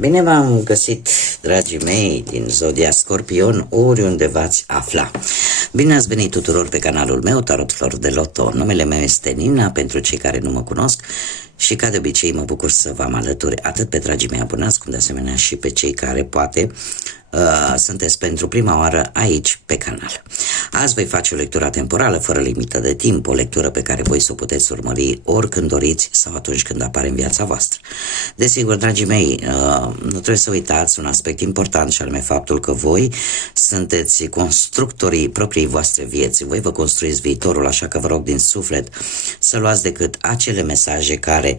Bine v-am găsit, dragii mei din Zodia Scorpion, oriunde v-ați afla. Bine ați venit tuturor pe canalul meu, Tarot Flor de Loto. Numele meu este Nina, pentru cei care nu mă cunosc, și ca de obicei mă bucur să vă am alături atât pe dragii mei abonați, cum de asemenea și pe cei care poate sunteți pentru prima oară aici pe canal. Azi voi face o lectură temporală fără limită de timp, o lectură pe care voi să o puteți urmări oricând doriți sau atunci când apare în viața voastră. Desigur, dragii mei, nu trebuie să uitați un aspect important, și anume faptul că voi sunteți constructorii propriei voastre vieți. Voi vă construiți viitorul, așa că vă rog din suflet să luați decât acele mesaje care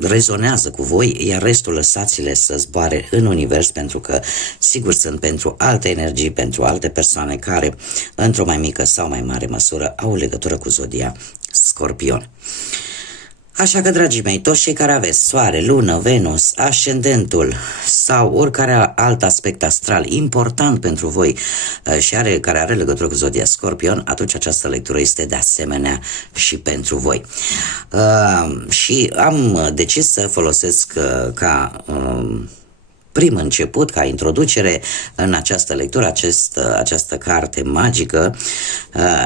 rezonează cu voi, iar restul lăsați-le să zboare în univers, pentru că sigur sunt pentru alte energii, pentru alte persoane care într-o mai mică sau mai mare măsură au legătură cu Zodia Scorpion. Așa că, dragii mei, toți cei care aveți Soare, Lună, Venus, Ascendentul sau oricare alt aspect astral important pentru voi și care are legătură cu Zodia Scorpion, atunci această lectură este de asemenea și pentru voi. Și am decis să folosesc ca prim început, ca introducere în această lectură, această carte magică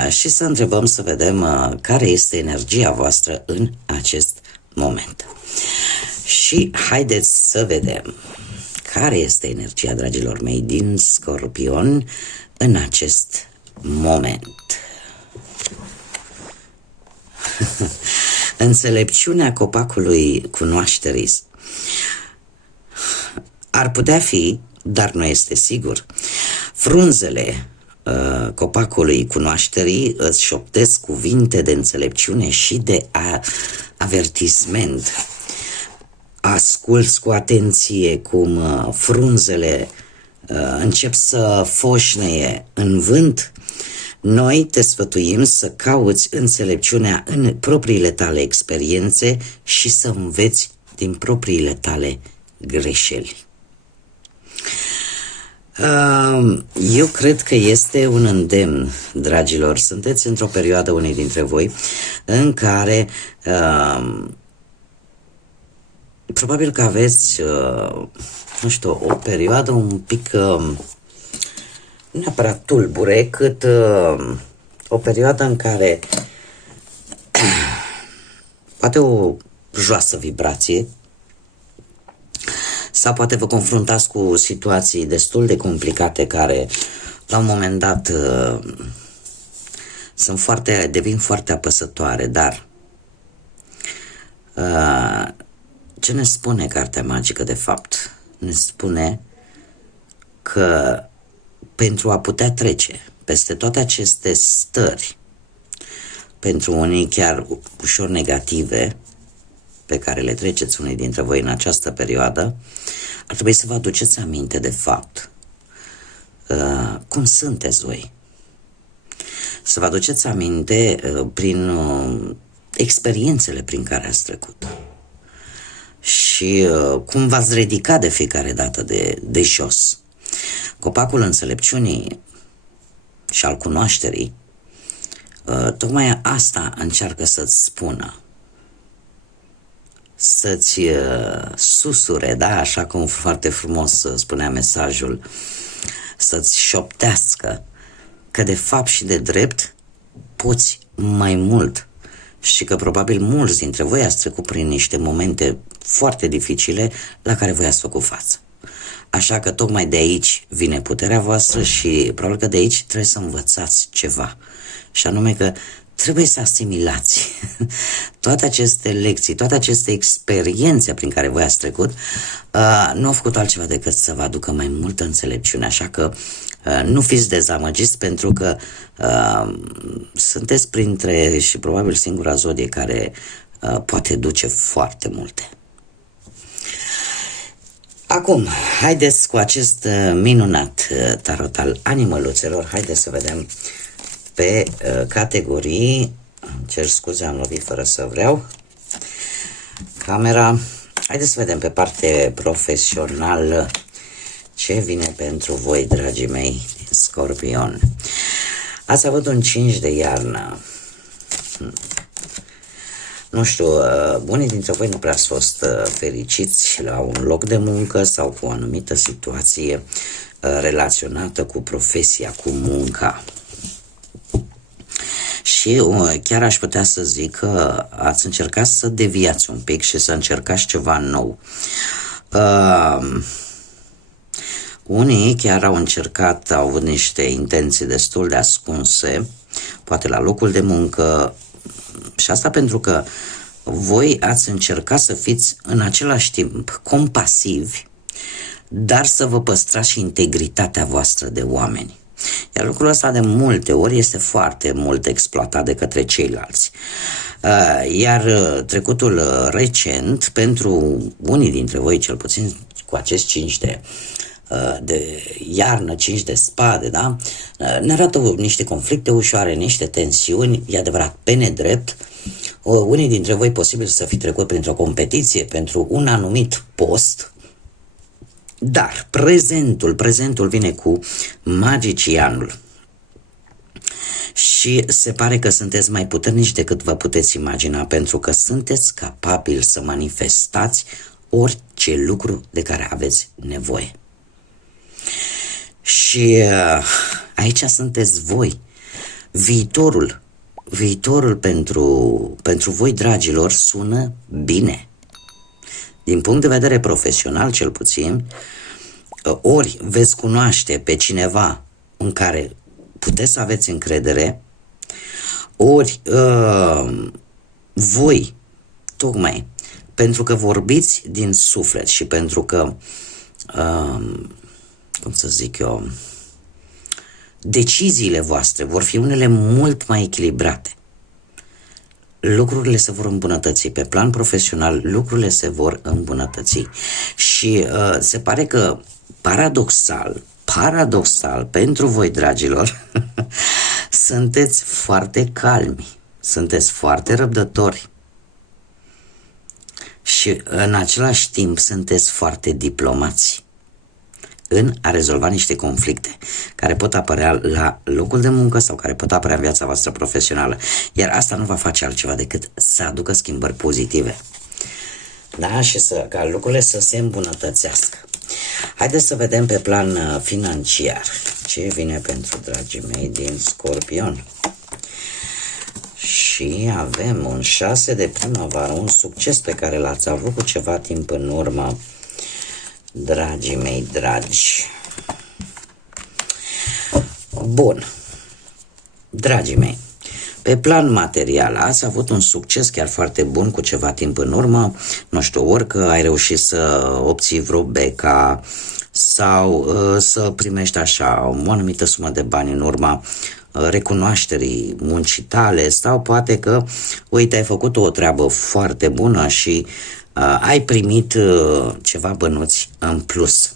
și să întrebăm, să vedem care este energia voastră în acest moment. Și haideți să vedem care este energia, dragilor mei, din Scorpion în acest moment. Înțelepciunea copacului cunoașterii. Ar putea fi, dar nu este sigur. Frunzele copacului cunoașterii îți șoptesc cuvinte de înțelepciune și de avertisment. Asculți cu atenție cum frunzele încep să foșneie în vânt. Noi te sfătuim să cauți înțelepciunea în propriile tale experiențe și să înveți din propriile tale greșeli. Eu cred că este un îndemn, dragilor. Sunteți într-o perioadă, unii dintre voi, în care probabil că aveți, nu știu, o perioadă un pic nu neapărat tulbure, cât o perioadă în care poate o joasă vibrație, sau poate vă confruntați cu situații destul de complicate care la un moment dat devin foarte apăsătoare, dar ce ne spune cartea magică de fapt? Ne spune că pentru a putea trece peste toate aceste stări, pentru unii chiar ușor negative, pe care le treceți unii dintre voi în această perioadă, ar trebui să vă aduceți aminte de fapt cum sunteți voi. Să vă aduceți aminte prin experiențele prin care ați trecut și cum v-ați ridicat de fiecare dată de jos. Copacul înțelepciunii și al cunoașterii tocmai asta încearcă să-ți spună, să-ți susure, da, așa cum foarte frumos spunea mesajul, să-ți șoptească că de fapt și de drept poți mai mult și că probabil mulți dintre voi ați trecut prin niște momente foarte dificile la care voi ați făcut față. Așa că tocmai de aici vine puterea voastră și probabil că de aici trebuie să învățați ceva, și anume că trebuie să asimilați toate aceste lecții, toate aceste experiențe prin care voi ați trecut, nu au făcut altceva decât să vă aducă mai multă înțelepciune, așa că nu fiți dezamăgiți, pentru că sunteți printre și probabil singura zodie care poate duce foarte multe. Acum, haideți cu acest minunat tarot al animăluțelor, haideți să vedem pe categorii. Cer scuze, am lovit fără să vreau camera. Haideți să vedem pe parte profesională ce vine pentru voi, dragii mei din Scorpion. Ați avut un 5 de iarnă. Nu știu, unii dintre voi nu prea ați fost fericiți la un loc de muncă sau cu o anumită situație relaționată cu profesia, cu munca. Și chiar aș putea să zic că ați încercat să deviați un pic și să încercați ceva nou. Unii chiar au încercat, au avut niște intenții destul de ascunse, poate la locul de muncă, și asta pentru că voi ați încercat să fiți în același timp compasivi, dar să vă păstrați și integritatea voastră de oameni. Iar lucrul ăsta de multe ori este foarte mult exploatat de către ceilalți. Iar trecutul recent, pentru unii dintre voi, cel puțin cu acest 5 de iarnă, 5 de spade, da? Ne arată niște conflicte ușoare, niște tensiuni, e adevărat, pe nedrept. Unii dintre voi posibil să fi trecut printr-o competiție pentru un anumit post, dar prezentul vine cu magicianul. Și se pare că sunteți mai puternici decât vă puteți imagina, pentru că sunteți capabili să manifestați orice lucru de care aveți nevoie. Și aici sunteți voi. Viitorul pentru voi, dragilor, sună bine. Din punct de vedere profesional, cel puțin, ori veți cunoaște pe cineva în care puteți să aveți încredere, ori voi, tocmai pentru că vorbiți din suflet și pentru că, cum să zic eu, deciziile voastre vor fi unele mult mai echilibrate. Lucrurile se vor îmbunătăți. Pe plan profesional, lucrurile se vor îmbunătăți. Și se pare că paradoxal pentru voi, dragilor, sunteți foarte calmi, sunteți foarte răbdători și în același timp sunteți foarte diplomați în a rezolva niște conflicte care pot apărea la locul de muncă sau care pot apărea în viața voastră profesională. Iar asta nu va face altceva decât să aducă schimbări pozitive. Da? Și ca lucrurile să se îmbunătățească. Haideți să vedem pe plan financiar ce vine pentru dragii mei din Scorpion. Și avem un 6 de primăvară, un succes pe care l-ați avut cu ceva timp în urmă, dragii mei dragi. Bun, dragii mei, pe plan material ați avut un succes chiar foarte bun cu ceva timp în urmă, nu știu, ori că ai reușit să obții vreo beca sau să primești așa o anumită sumă de bani în urma recunoașterii muncii tale, sau poate că, uite, ai făcut o treabă foarte bună și ai primit ceva bănuți în plus.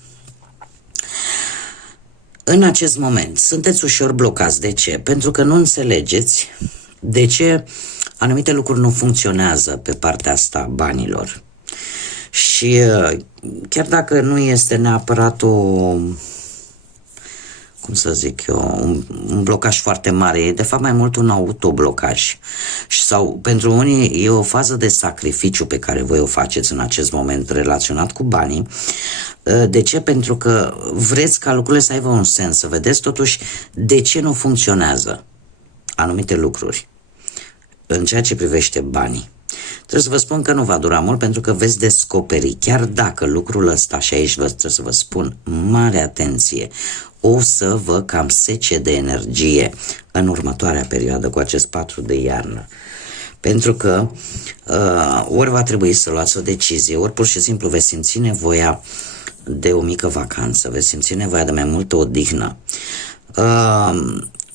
În acest moment sunteți ușor blocați. De ce? Pentru că nu înțelegeți de ce anumite lucruri nu funcționează pe partea asta a banilor. Și chiar dacă nu este neapărat un blocaj foarte mare, e de fapt mai mult un autoblocaj. Sau pentru unii e o fază de sacrificiu pe care voi o faceți în acest moment relaționat cu banii. De ce? Pentru că vreți ca lucrurile să aibă un sens, să vedeți totuși de ce nu funcționează anumite lucruri în ceea ce privește banii. Trebuie să vă spun că nu va dura mult, pentru că veți descoperi, chiar dacă lucrul ăsta, și aici trebuie să vă spun mare atenție, o să vă cam sece de energie în următoarea perioadă cu acest 4 de iarnă. Pentru că ori va trebui să luați o decizie, ori pur și simplu veți simți nevoia de o mică vacanță, veți simți nevoia de mai multă odihnă.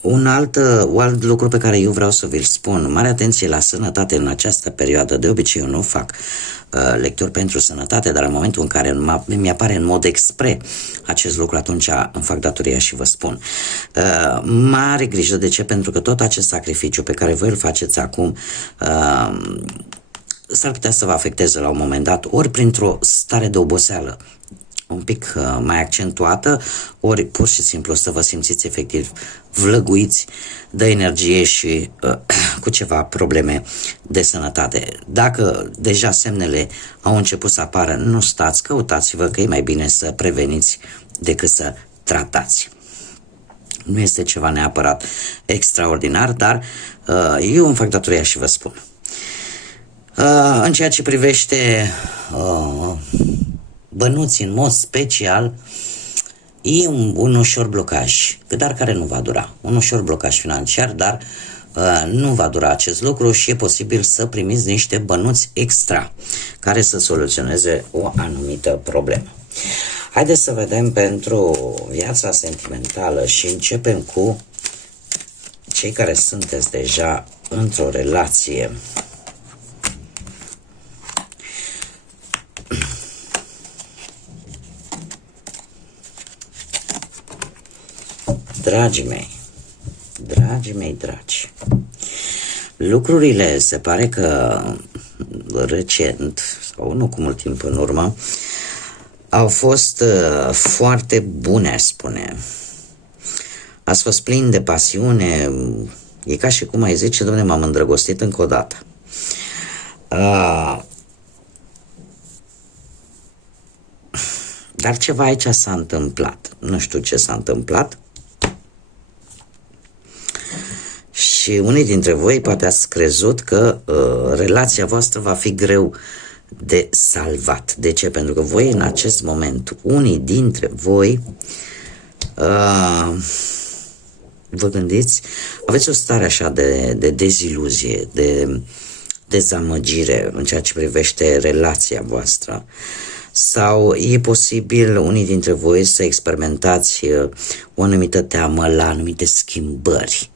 Un alt lucru pe care eu vreau să vi-l spun, mare atenție la sănătate în această perioadă. De obicei eu nu fac lecturi pentru sănătate, dar în momentul în care mi-apare în mod expre acest lucru, atunci îmi fac datoria și vă spun. Mare grijă. De ce? Pentru că tot acest sacrificiu pe care voi îl faceți acum s-ar putea să vă afecteze la un moment dat, ori printr-o stare de oboseală un pic mai accentuată, ori pur și simplu să vă simțiți efectiv vlăguiți de energie și cu ceva probleme de sănătate. Dacă deja semnele au început să apară, nu stați, căutați-vă, că e mai bine să preveniți decât să tratați. Nu este ceva neapărat extraordinar, dar eu îmi fac datoria și vă spun. În ceea ce privește bănuții în mod special, e un ușor blocaj, dar care nu va dura. Un ușor blocaj financiar, dar nu va dura acest lucru și e posibil să primiți niște bănuți extra care să soluționeze o anumită problemă. Haideți să vedem pentru viața sentimentală și începem cu cei care sunteți deja într-o relație. Dragii mei, dragi, lucrurile se pare că recent, sau nu cu mult timp în urmă, au fost foarte bune, aș spune. Ați fost plin de pasiune, e ca și cum ai zice, dom'le, m-am îndrăgostit încă o dată. Dar ceva aici s-a întâmplat, nu știu ce s-a întâmplat. Și unii dintre voi poate ați crezut că relația voastră va fi greu de salvat. De ce? Pentru că voi în acest moment, unii dintre voi, vă gândiți, aveți o stare așa de deziluzie, de dezamăgire în ceea ce privește relația voastră. Sau e posibil unii dintre voi să experimentați o anumită teamă la anumite schimbări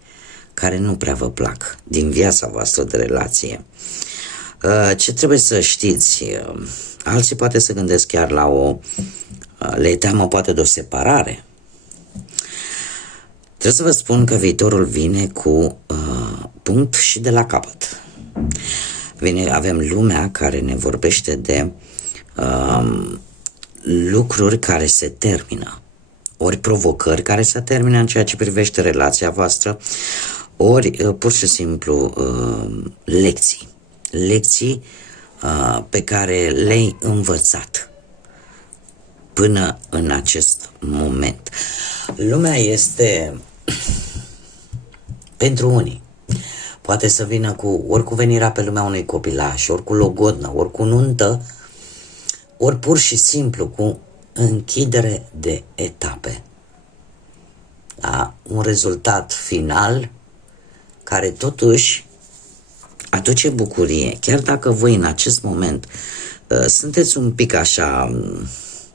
care nu prea vă plac din viața voastră de relație. Ce trebuie să știți, alții poate să gândesc chiar la le teamă poate de o separare. Trebuie să vă spun că viitorul vine cu punct și de la capăt. Avem lumea care ne vorbește de lucruri care se termină, ori provocări care se termină în ceea ce privește relația voastră, ori pur și simplu lecții pe care le-ai învățat până în acest moment. Lumea este pentru unii. Poate să vină ori cu venirea pe lumea unui copilaș, ori cu logodnă, ori cu nuntă, ori pur și simplu cu închidere de etape. Da? Un rezultat final care totuși aduce bucurie, chiar dacă voi în acest moment sunteți un pic așa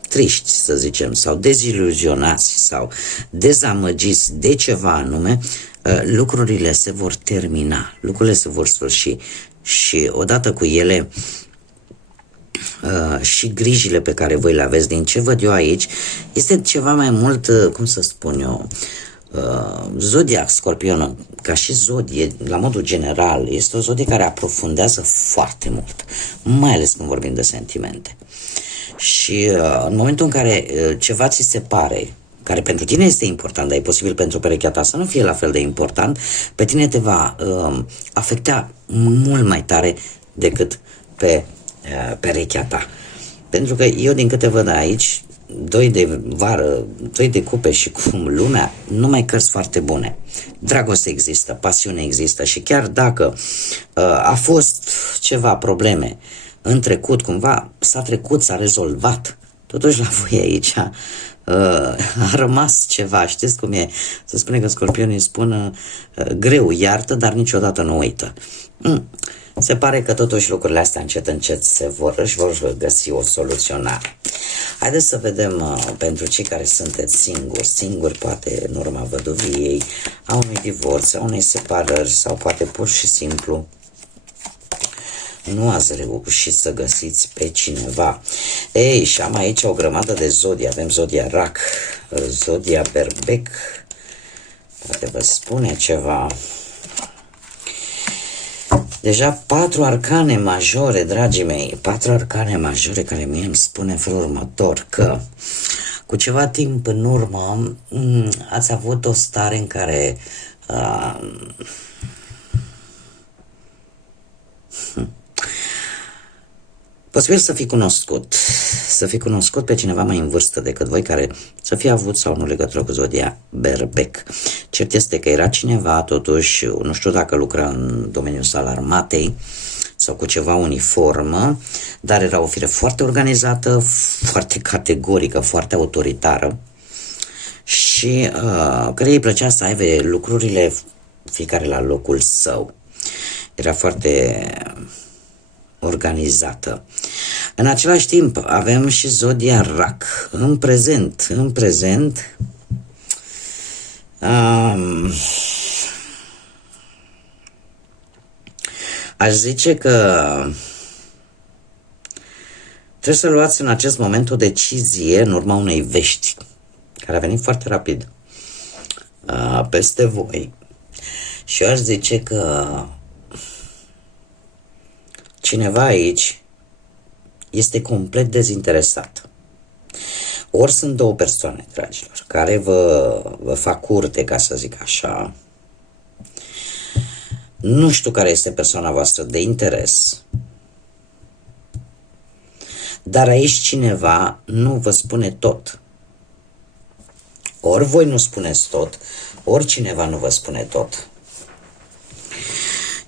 triști, să zicem, sau deziluzionați sau dezamăgiți de ceva anume, lucrurile se vor termina, lucrurile se vor sfârși și odată cu ele și grijile pe care voi le aveți. Din ce văd eu aici, este ceva mai mult, cum să spun eu, Zodiac Scorpion, ca și zodie, la modul general, este o zodie care aprofundează foarte mult, mai ales când vorbim de sentimente. Și în momentul în care ceva ți se pare, care pentru tine este important, dar e posibil pentru perechea ta să nu fie la fel de important, pe tine te va afecta mult mai tare decât pe perechea ta. Pentru că eu, din câte văd aici, doi de vară, doi de cupe și cum lumea, numai cărți foarte bune. Dragoste există, pasiune există și chiar dacă a fost ceva probleme în trecut, cumva s-a trecut, s-a rezolvat, totuși la voi aici a rămas ceva. Știți cum e? Se spune că scorpionii spun greu iartă, dar niciodată nu uită. Se pare că totuși lucrurile astea încet își vor găsi o soluționare. Haideți să vedem pentru cei care sunteți singuri, poate în urma văduviei, a unui divorț, a unei separări sau poate pur și simplu nu ați reușit să găsiți pe cineva. Ei, și am aici o grămadă de zodii. Avem zodia Rac, zodia Berbec, poate vă spune ceva. Deja 4 arcane majore, dragii mei, 4 arcane majore care mie îmi spune în felul următor că cu ceva timp în urmă ați avut o stare în care posibil să fi cunoscut pe cineva mai în vârstă decât voi, care să fie avut sau nu legătură cu zodia Berbec. Cert este că era cineva, totuși, nu știu dacă lucra în domeniul al armatei sau cu ceva uniformă, dar era o fire foarte organizată, foarte categorică, foarte autoritară și care îi plăcea să aibă lucrurile fiecare la locul său. Era foarte organizată. În același timp avem și zodia Rac. În prezent aș zice că trebuie să luați în acest moment o decizie în urma unei vești care a venit foarte rapid peste voi și eu aș zice că cineva aici este complet dezinteresat. Ori sunt două persoane, dragilor, care vă fac curte, ca să zic așa. Nu știu care este persoana voastră de interes, dar aici cineva nu vă spune tot. Ori voi nu spuneți tot, ori cineva nu vă spune tot.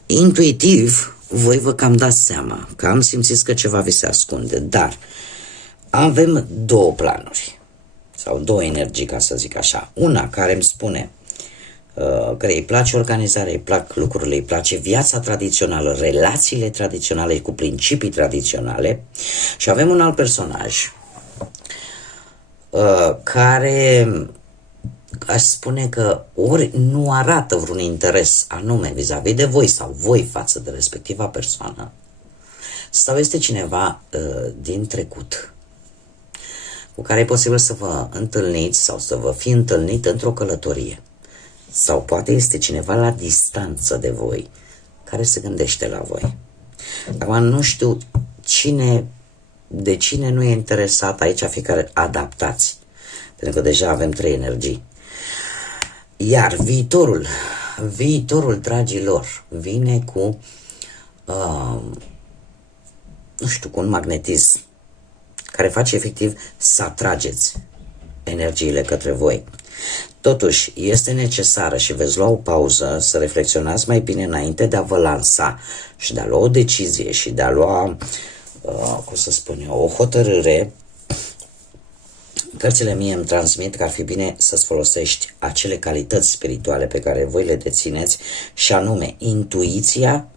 Intuitiv, voi vă cam dați seama, că am simțit că ceva vi se ascunde, dar avem două planuri, sau două energii, ca să zic așa. Una care îmi spune că îi place organizarea, îi plac lucrurile, îi place viața tradițională, relațiile tradiționale cu principii tradiționale, și avem un alt personaj care aș spune că ori nu arată vreun interes anume vis-a-vis de voi sau voi față de respectiva persoană, sau este cineva din trecut cu care e posibil să vă întâlniți sau să vă fi întâlnit într-o călătorie, sau poate este cineva la distanță de voi care se gândește la voi. Acum nu știu de cine nu e interesat aici, fiecare adaptați, pentru că deja avem 3 energii. Iar viitorul, dragilor, vine cu, nu știu, cu un magnetism care face efectiv să atrageți energiile către voi. Totuși, este necesară și veți lua o pauză să reflexionați mai bine înainte de a vă lansa și de a lua o decizie și de a lua, cum să spun eu, o hotărâre. Cărțile mie îmi transmit că ar fi bine să-ți folosești acele calități spirituale pe care voi le dețineți, și anume intuiția,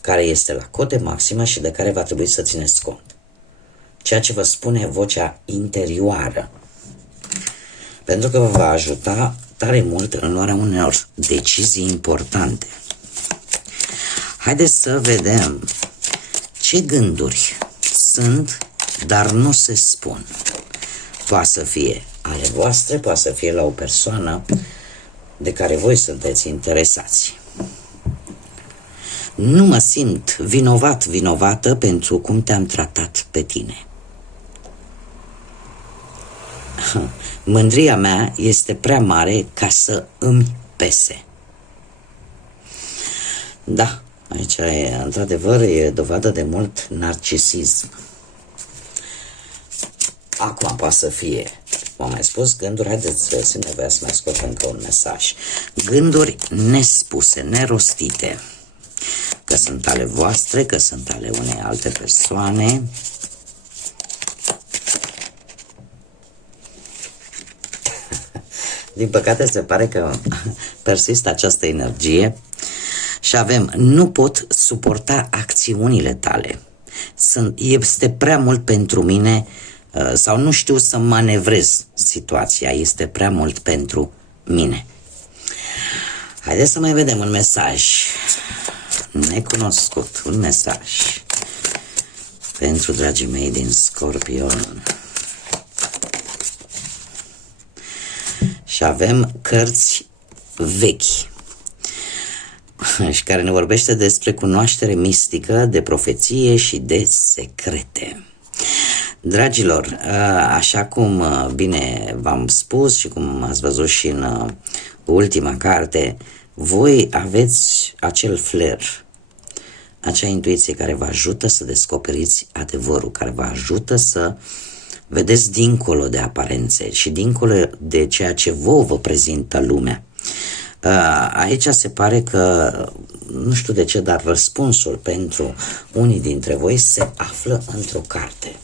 care este la cote maximă și de care va trebui să țineți cont. Ceea ce vă spune vocea interioară. Pentru că vă va ajuta tare mult în luarea unor decizii importante. Haideți să vedem ce gânduri sunt, dar nu se spun. Poate să fie ale voastre, poate să fie la o persoană de care voi sunteți interesați. Nu mă simt vinovată pentru cum te-am tratat pe tine. Mândria mea este prea mare ca să îmi pese. Da, aici într-adevăr e dovadă de mult narcisism. Acum poate să fie, cum am mai spus, gânduri. Haideți să simt nevoia să mai scot încă un mesaj. Gânduri nespuse, nerostite, că sunt ale voastre, că sunt ale unei alte persoane. Din păcate se pare că persistă această energie și avem: nu pot suporta acțiunile tale, este prea mult pentru mine, sau nu știu să manevrez situația, este prea mult pentru mine. Haideți să mai vedem un mesaj necunoscut, un mesaj pentru dragii mei din Scorpion. Și avem cărți vechi. și care ne vorbește despre cunoaștere mistică, de profeție și de secrete. Dragilor, așa cum bine v-am spus și cum ați văzut și în ultima carte, voi aveți acel flair, acea intuiție care vă ajută să descoperiți adevărul, care vă ajută să vedeți dincolo de aparențe și dincolo de ceea ce vă prezintă lumea. Aici se pare că, nu știu de ce, dar răspunsul pentru unii dintre voi se află într-o carte.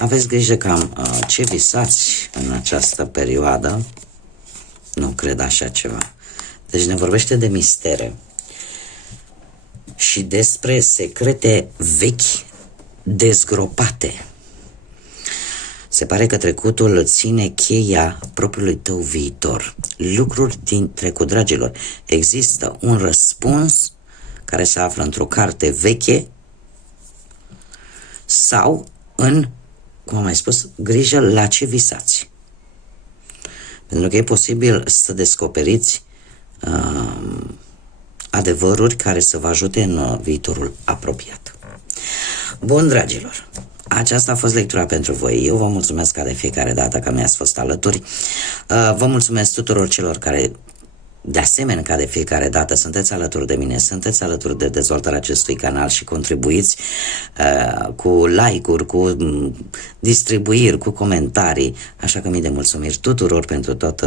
Aveți grijă cam ce visați în această perioadă. Nu cred așa ceva. Deci ne vorbește de mistere și despre secrete vechi dezgropate. Se pare că trecutul ține cheia propriului tău viitor. Lucruri din trecut, dragilor. Există un răspuns care se află într-o carte veche sau în, cum am mai spus, grijă la ce visați. Pentru că e posibil să descoperiți adevăruri care să vă ajute în viitorul apropiat. Bun, dragilor, aceasta a fost lectura pentru voi. Eu vă mulțumesc ca de fiecare dată că mi-ați fost alături. Vă mulțumesc tuturor celor care, de asemenea, ca de fiecare dată, sunteți alături de mine, sunteți alături de dezvoltarea acestui canal și contribuiți cu like-uri, cu distribuiri, cu comentarii. Așa că mii de mulțumiri tuturor pentru tot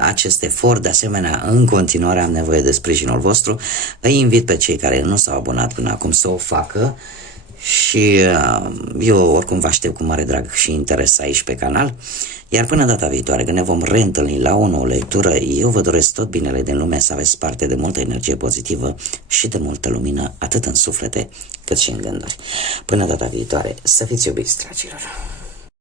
acest efort. De asemenea, în continuare am nevoie de sprijinul vostru. Îi invit pe cei care nu s-au abonat până acum să o facă și eu oricum vă aștept cu mare drag și interes aici pe canal. Iar până data viitoare, când ne vom reîntâlni la o nouă lectură, eu vă doresc tot binele din lume, să aveți parte de multă energie pozitivă și de multă lumină, atât în suflete cât și în gânduri. Până data viitoare, să fiți iubiți, dragilor!